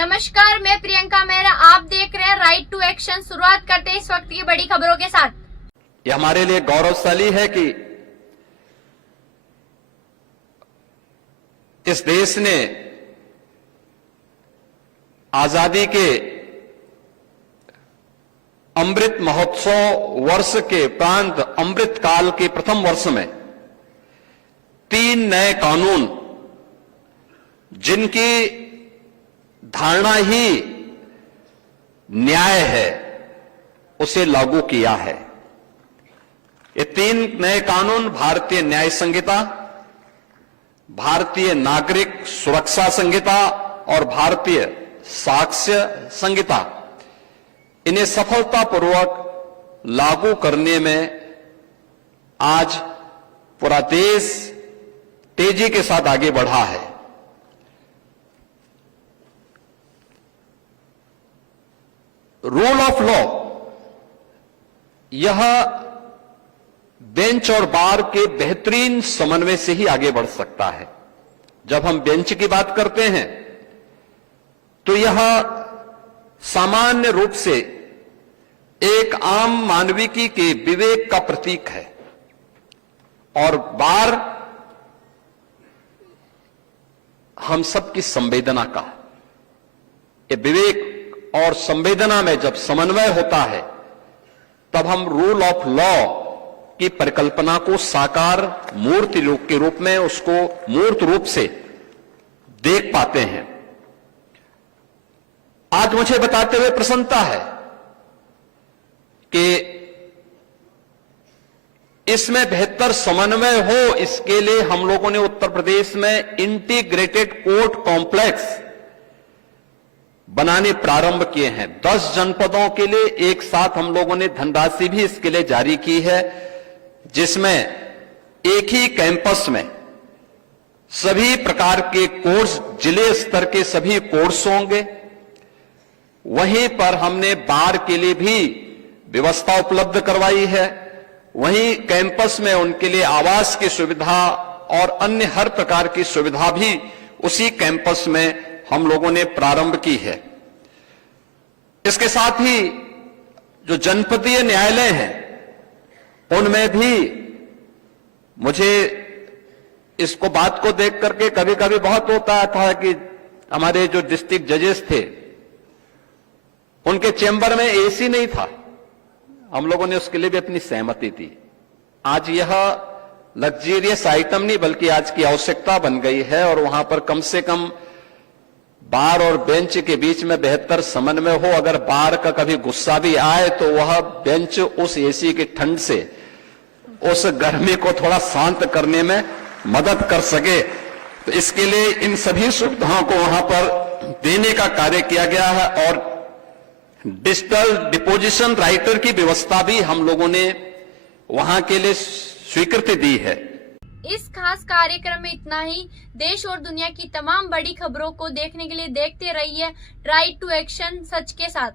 नमस्कार, मैं प्रियंका मेहरा। आप देख रहे हैं राइट टू एक्शन। शुरुआत करते हैं इस वक्त की बड़ी खबरों के साथ। यह हमारे लिए गौरवशाली है कि इस देश ने आजादी के अमृत महोत्सव वर्ष के उपरांत अमृत काल के प्रथम वर्ष में 3 नए कानून, जिनकी धारणा ही न्याय है, उसे लागू किया है। ये 3 नए कानून भारतीय न्याय संहिता, भारतीय नागरिक सुरक्षा संहिता और भारतीय साक्ष्य संहिता, इन्हें सफलतापूर्वक लागू करने में आज पूरा देश तेजी के साथ आगे बढ़ा है। रूल ऑफ लॉ, यह बेंच और बार के बेहतरीन समन्वय से ही आगे बढ़ सकता है। जब हम बेंच की बात करते हैं तो यह सामान्य रूप से एक आम मानविकी के विवेक का प्रतीक है, और बार हम सबकी संवेदना का। ये विवेक और संवेदना में जब समन्वय होता है, तब हम रूल ऑफ लॉ की परिकल्पना को साकार मूर्ति रूप के रूप में, उसको मूर्त रूप से देख पाते हैं। आज मुझे बताते हुए प्रसन्नता है कि इसमें बेहतर समन्वय हो, इसके लिए हम लोगों ने उत्तर प्रदेश में इंटीग्रेटेड कोर्ट कॉम्प्लेक्स बनाने प्रारंभ किए हैं। 10 जनपदों के लिए एक साथ हम लोगों ने धनराशि भी इसके लिए जारी की है, जिसमें एक ही कैंपस में सभी प्रकार के कोर्स, जिले स्तर के सभी कोर्स होंगे। वहीं पर हमने बार के लिए भी व्यवस्था उपलब्ध करवाई है। वहीं कैंपस में उनके लिए आवास की सुविधा और अन्य हर प्रकार की सुविधा भी उसी कैंपस में हम लोगों ने प्रारंभ की है। इसके साथ ही जो जनपदीय न्यायालय हैं, उनमें भी मुझे इसको बात को देख करके कभी कभी बहुत होता था कि हमारे जो डिस्ट्रिक्ट जजेस थे, उनके चेंबर में एसी नहीं था। हम लोगों ने उसके लिए भी अपनी सहमति दी। आज यह लग्जरियस आइटम नहीं, बल्कि आज की आवश्यकता बन गई है, और वहां पर कम से कम बार और बेंच के बीच में बेहतर समन्वय हो। अगर बार का कभी गुस्सा भी आए तो वह बेंच उस एसी की ठंड से उस गर्मी को थोड़ा शांत करने में मदद कर सके। तो इसके लिए इन सभी सुविधाओं को वहां पर देने का कार्य किया गया है, और डिजिटल डिपोजिशन राइटर की व्यवस्था भी हम लोगों ने वहां के लिए स्वीकृति दी है। इस खास कार्यक्रम में इतना ही। देश और दुनिया की तमाम बड़ी खबरों को देखने के लिए देखते रहिए राइट टू एक्शन, सच के साथ।